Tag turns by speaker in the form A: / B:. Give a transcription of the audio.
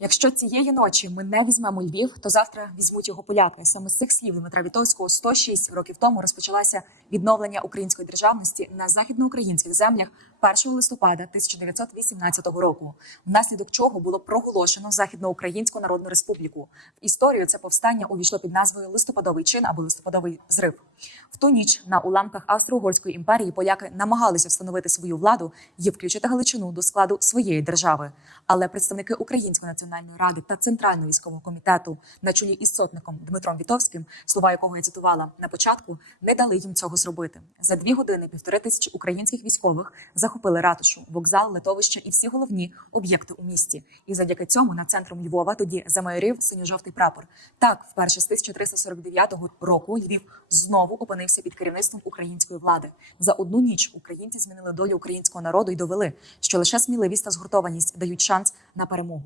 A: Якщо цієї ночі ми не візьмемо Львів, то завтра візьмуть його поляки. Саме з цих слів Дмитра Вітовського 106 років тому розпочалося відновлення української державності на західноукраїнських землях 1 листопада 1918 року, внаслідок чого було проголошено Західноукраїнську Народну Республіку. В історію це повстання увійшло під назвою Листопадовий чин або листопадовий зрив. В ту ніч на уламках Австро-Угорської імперії поляки намагалися встановити свою владу і включити Галичину до складу своєї держави. Але представники Української національної ради та Центрального військового комітету на чолі із сотником Дмитром Вітовським, слова якого я цитувала на початку, не дали їм цього зробити. За дві години півтори тисячі українських військових захопили ратушу, вокзал, литовище і всі головні об'єкти у місті. І завдяки цьому над центром Львова тоді замайорів синьо-жовтий прапор. Так, вперше з 1349 року Львів знову опинився під керівництвом української влади. За одну ніч українці змінили долю українського народу і довели, що лише сміливість та згуртованість дають шанс на перемогу.